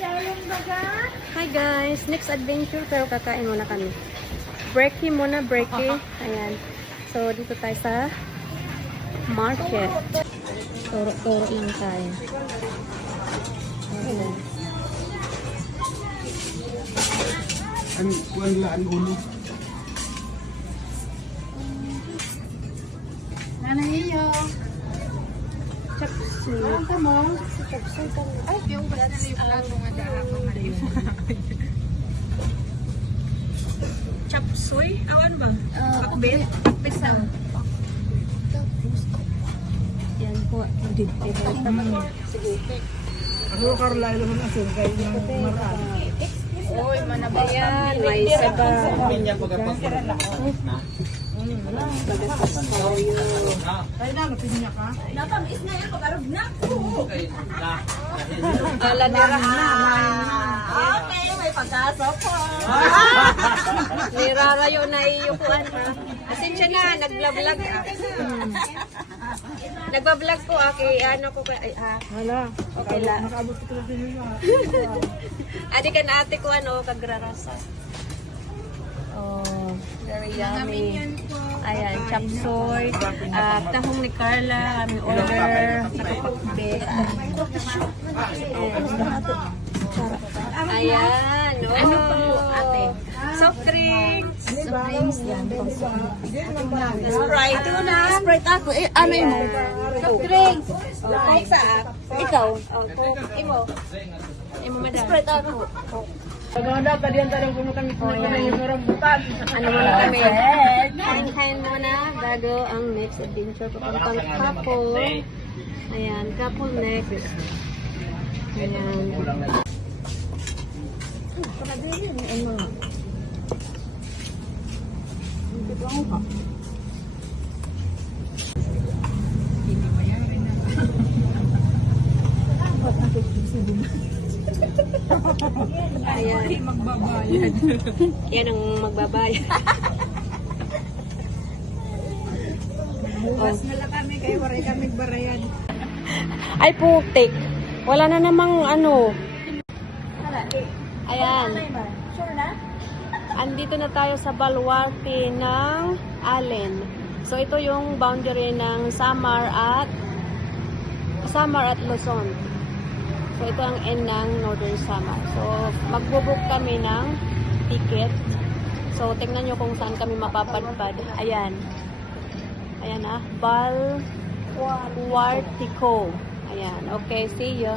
Hi guys, next adventure pero kakain muna kami. Breaky muna, breaky. Ayan. So dito tayo sa market. Turo-turo lang tayo. Ayan. Ang ulo. Nanay iyo. Chapsuy. Ano mo? Chapsuy ka na. Ay, yung wala na yung plato nga dahil ako mali. Chapsuy? Awan ba? Pakbit? Pakbit sa. Yan po. Sige. Ako Carla naman asin kay ng maral. Oy, manabayan. Ayan, may sabaw. Pinya pagkapagkira na. Kaya na pinya ka. Natamis na yan, pag-arog na. Kala nira Okay, may pag-asa po. nirarayo na iyukuan ha. Asensya na, nagblog-vlog Nagba-vlog ko kay ano ko kay Hala. okay la. Nakaabot ko na din yun. Adi ka na ate ko ano kagrarasa. Oh, very yummy. Ayan, chapsoy. Tahong ni Carla, kami order. Nakapagbe. Ayan. Oh. Ano pa po, ate? Soft drinks. Sprite. Ito na. Sprite ako. Eh, ano yun mo? Soft drinks. Coke sa Ikaw. Oh, Coke. Imo. Imo madam. Sprite ako. Paganda pa diyan tayo kuno kami na yung rambutan. Ano muna kami? Kain-kain muna bago ang next adventure papuntang couple. Ayan, couple next. Ayan. Ayan. Magbabayad. Yan ang magbabayad. Bukas na lang kami kayo. Waray kami barayan. Ay putik. Wala na namang ano. Ayan. Sure na? Andito na tayo sa baluarte ng Allen. So ito yung boundary ng Samar at Luzon. So ito ang end ng Northern Samar. So magbo-book kami ng ticket. So tingnan nyo kung saan kami mapapadpad. Ayan. Ayan Baluartico. Ayan. Okay, see you.